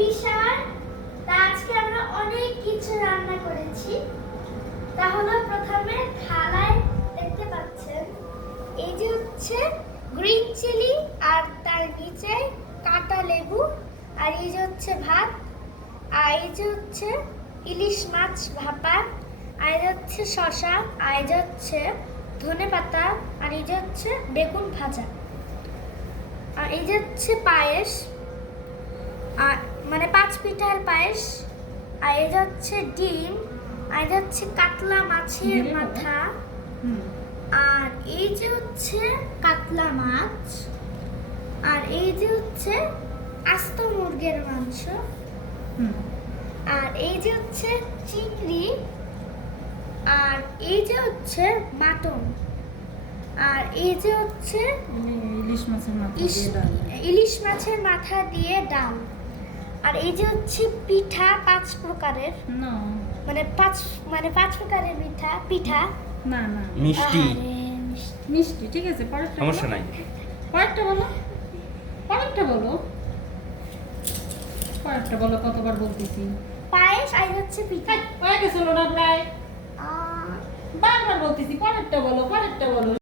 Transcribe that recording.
বিশাল। তা আজকে আমরা অনেক কিছু রান্না করেছি। তাহলে প্রথমে থালায় দেখতে পাচ্ছেন এই যে হচ্ছে গ্রিন চিলি, আর তার নিচে কাঁটা লেবু, আর এই যে হচ্ছে ভাত, আর এই যে হচ্ছে ইলিশ মাছ ভাপা, আর এই যে হচ্ছে শসা, আর এই যে হচ্ছে ধনেপাতা, আর এই যে হচ্ছে বেগুন ভাজা, আর এই যে হচ্ছে পায়েস, আর মানে 5 পিঠার পায়েস, আর এই যে হচ্ছে ডিম, আর এই যে হচ্ছে কাতলা মাছের মাথা, আর এই যে হচ্ছে কাতলা মাছ, আর এই যে হচ্ছে আস্ত মুরগির মাংস, আর এই যে হচ্ছে চিংড়ি, আর এই যে হচ্ছে মাটন, আর এই যে হচ্ছে ইলিশ মাছের মাথা দিয়ে ডাল, আর এই যে হচ্ছে পিঠা 5 প্রকারের, মানে 5 প্রকারের পিঠা না না মিষ্টি। মিষ্টি ঠিক আছে, পরেরটা সমস্যা নাই। পরেরটা বলো, পরেরটা বলো, পরেরটা বলো, কতবার বলতেছি। পায়েস, আর এই হচ্ছে পিঠা। হয়ে গেছিল না প্রায়, আহ, বারবার বলতেছি পরেরটা বলো, পরেরটা বলো।